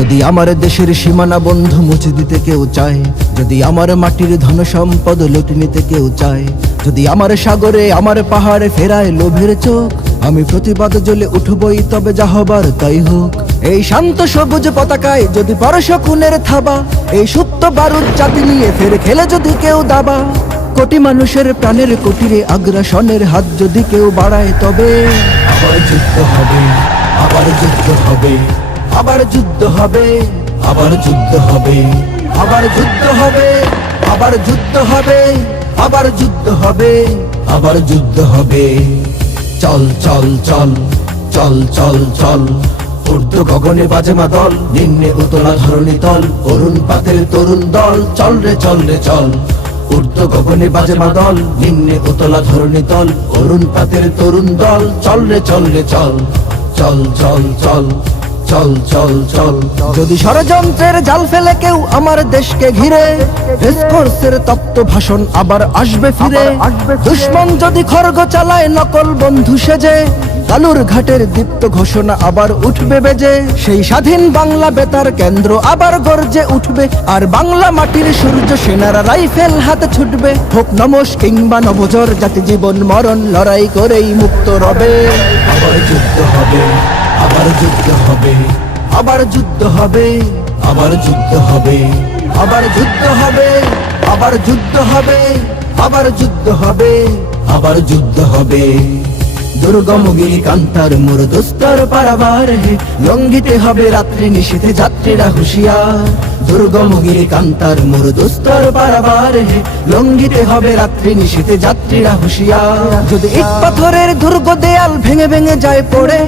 যদি আমার দেশের সীমানা বন্ধ মুছে দিতে কেউ চায়, যদি আমার মাটির ধন সম্পদ লুটে নিতে কেউ চায়, যদি আমার সাগরে আমার পাহাড়ে ফেরায় লোভের চোখ, আমি প্রতিবাদ জ্বলে উঠবই, তবে যা হবার তাই হোক। এই শান্ত সবুজ পতাকায় যদি পরশ খুনের থাবা, এই সুপ্ত বারুদ জাতি নিয়ে ফের খেলে যদি কেউ দাবা, কোটি মানুষের প্রাণের কুটিরে আগ্রাসনের হাত যদি কেউ বাড়ায়, তবে আবার যুদ্ধ হবে, আবার যুদ্ধ হবে, আবার যুদ্ধ হবে, আবার যুদ্ধ হবে, আবার যুদ্ধ হবে, আবার যুদ্ধ হবে, আবার যুদ্ধ হবে, আবার যুদ্ধ হবে। চল চল চল চল চল চল, ঊর্ধ্ব গগনে বাজে মাদল, নিম্নে উতলা ধরণী তল, অরুণ পাতের তরুণ দল, চল রে চল রে চল। ঊর্ধ্ব গগনে বাজে মাদল, নিম্নে উতলা ধরণী তল, অরুণ পাতের তরুণ দল, চল রে চল রে চল। চল চল চল চল চল চল। যদি ষড়যন্ত্রের জাল ফেলে কেউ আমার দেশকে ঘিরে, রেসকোর্সের তপ্ত ভাষণ আবার আসবে ফিরে। দুশ্মন যদি খড়গ চালায় নকল বন্ধু সেজে, কালুর ঘাটের দীপ্ত ঘোষণা আবার উঠবে বেজে। সেই স্বাধীন বাংলা বেতার কেন্দ্র আবার গর্জে উঠবে, আর বাংলা মাটির সূর্য সেনারা রাইফেল হাতে ছুটবে। হোক নমস কিংবা নবজর, জাতি জীবন মরণ লড়াই করেই মুক্ত রবে। আবার যুদ্ধ হবে, আবার যুদ্ধ হবে, আবার যুদ্ধ হবে, আবার যুদ্ধ হবে, আবার যুদ্ধ হবে, আবার যুদ্ধ হবে, আবার যুদ্ধ হবে, আবার যুদ্ধ হবে। দুর্গমগিরি কান্তার মোর দোস্তর পারাবার হে, লঙ্ঘিতে হবে রাত্রি নিশীথে যাত্রীরা হুঁশিয়ার। দুর্গমগিরি কান্তার মোর দোস্তর পারাবার হে, লঙ্ঘিতে হবে রাত্রি নিশীথে যাত্রীরা হুঁশিয়ার। যদি ইট পাথরের দুর্গ দেয়াল ভেঙে ভেঙে যায় পড়ে,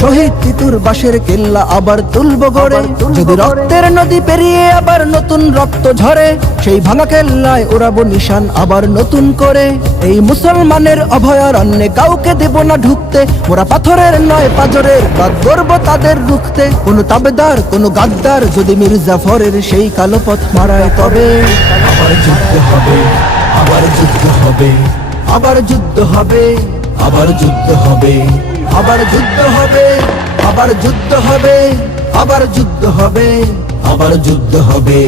শহীদ তিতুর বাঁশের কেল্লা আবার তুলব গড়ে। যদি রক্তের নদী পেরিয়ে আবার নতুন রক্ত ঝরে, সেই ভাঙা কেল্লায় ওড়াবো নিশান আবার নতুন করে। এই মুসলমানের অভয়ারণ্যে কাউকে দেব না ঢুকতে, মোরা পাথরের নয় পাজরের, বাদ করব তাদের রুখতে। কোন তাবেদার কোন গাদ্দার যদি মির্জাফরের সেই কালো পথ মারায়, তবে আবার যুদ্ধ হবে, আবার যুদ্ধ হবে, আবার যুদ্ধ হবে, আবার যুদ্ধ হবে, আবার যুদ্ধ হবে, আবার যুদ্ধ হবে, আবার যুদ্ধ হবে, আবার যুদ্ধ হবে।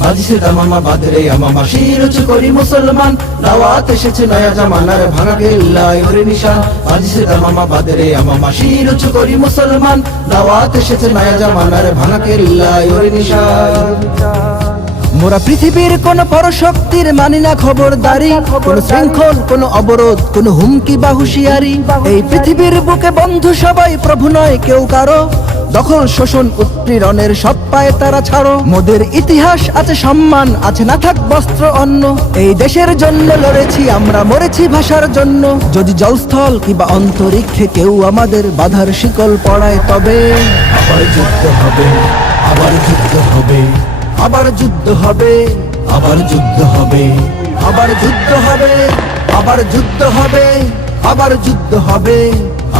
বাজিছে দামামা বাদরে আমামা, শির উঁচু করি মুসলমান, দাওয়াত এসেছে নয়া জামানার ভাঙা কেল্লায় ওরে নিশান। বাজিছে দামামা বাদরে আমামা, শির উঁচু করি মুসলমান, দাওয়াত এসেছে নয়া জামানার ভাঙা কেল্লায় ওরে নিশান। মোরা পৃথিবীর কোন পরশক্তির মানি না খবরদারি, কোন শৃঙ্খল কোন অবরোধ কোন হুমকি বা হুঁশিয়ারি। এই পৃথিবীর বুকে বন্ধু সবাই, প্রভু নয় কেউ কারো। দখল শোষণ উৎপীড়নের সব পায়ে তারা ছাড়ো। মোদের ইতিহাস আছে, সম্মান আছে, না থাক বস্ত্র অন্ন। এই দেশের জন্য লড়েছি আমরা, মরেছি ভাষার জন্য। যদি জলস্থল কিংবা অন্তরিক্ষে কেউ আমাদের বাধার শিকল পড়ায়, তবে আবার যুদ্ধ হবে, আবার যুদ্ধ হবে, আবার যুদ্ধ হবে, আবার যুদ্ধ হবে, আবার যুদ্ধ হবে, আবার যুদ্ধ হবে, আবার যুদ্ধ হবে,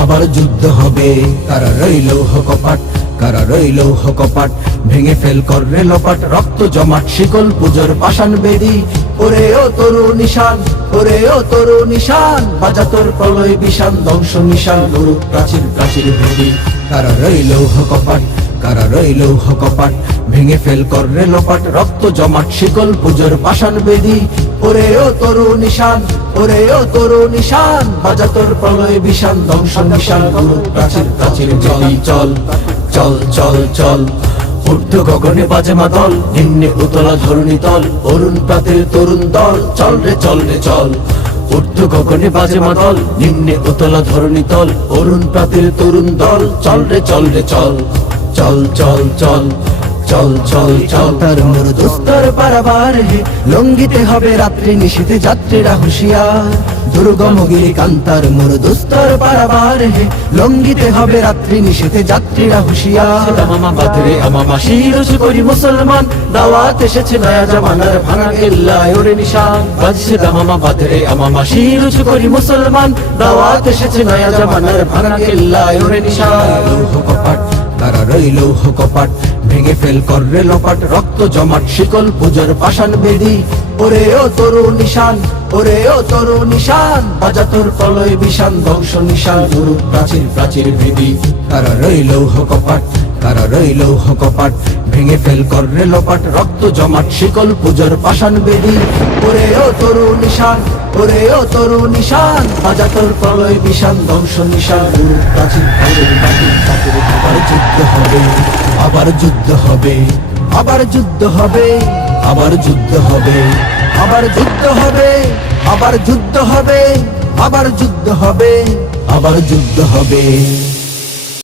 আবার যুদ্ধ হবে। কারা রইল কপাট, কারা রইল কপাট, ভেঙে ফেল কররে লোপাট। রক্ত জমাট শিকল পুজোর পাষাণ বেদি, ওরে ও তরু নিশান, ওরে ও তরু নিশান। বাজা তোর প্রলয় বিষান, ধ্বংস নিশান গুরু প্রাচীর প্রাচীর ভেদি। কারা রইল কপাট, কারা রইল কপাট, ভেঙে ফেল কররে লোপাট। রক্ত জমাট শিকল পুজোর পাষাণ বেদি, ওরে ও তরু নিশান, ওরে ও তরু নিশান। বাজা তোর প্রলয় বিষান, ধ্বংস নিশান গুরু প্রাচীর প্রাচীর ভেদি। চল চল চল চল, ঊর্ধ্ব গগনে বাজে মাদল, নিম্নে উতলা ধরণী তল, অরুণ পাতের তরুণ দল, চল রে চল রে চল। ঊর্ধ্ব গগনে বাজে মাদল, নিম্নে উতলা ধরণী তল, অরুণ পাতের তরুণ দল, চল রে চল রে চল। চল চল চল চল চল চল। তার মোর দোস্তর পারাবার হে, লঙ্ঘিতে হবে রাত্রি নিশীথে যাত্রীরা হুঁশিয়ার। দুর্গমগিরি কান্তার মোর দোস্তর পারাবার হে, লঙ্ঘিতে হবে রাত্রি নিশীথে যাত্রীরা হুঁশিয়ার। দামামা বাদরে আমামা, শির উঁচু করি মুসলমান, দাওয়াত এসেছে নয়া জামানার ভাঙা কেল্লায় ওরে নিশান। বাজছে দামামা বাদরে আমামা, শির উঁচু করি মুসলমান, দাওয়াত এসেছে নয়া জামানার ভাঙা কেল্লায় ওরে নিশান। কপাট, কারা রইল কপাট, ভেঙে ফেল কররে লোপাট। রক্ত জমাট শিকল পুজোর পাষাণ বেদি, ওরে ও তরু নিশান, ওরে ও তরু নিশান। বাজা তোর প্রলয় বিষান, ধ্বংস নিশান গুরু প্রাচীর প্রাচীর ভেদি। কারা রইল কপাট, কারা রইল কপাট, ভেঙে ফেল কর রে লোপাট, রক্ত জমাট শিকল পূজার পাষাণ বেদি। ওরে ও তরু নিশান, ওরে ও তরু নিশান, বাজা তোর প্রলয় বিশান ধ্বংস নিশান। প্রাচীন কালের মাটি কাপড়, আবার যুদ্ধ হবে, আবার যুদ্ধ হবে, আবার যুদ্ধ হবে, আবার যুদ্ধ হবে, আবার যুদ্ধ হবে, আবার যুদ্ধ হবে, আবার যুদ্ধ হবে, আবার যুদ্ধ হবে।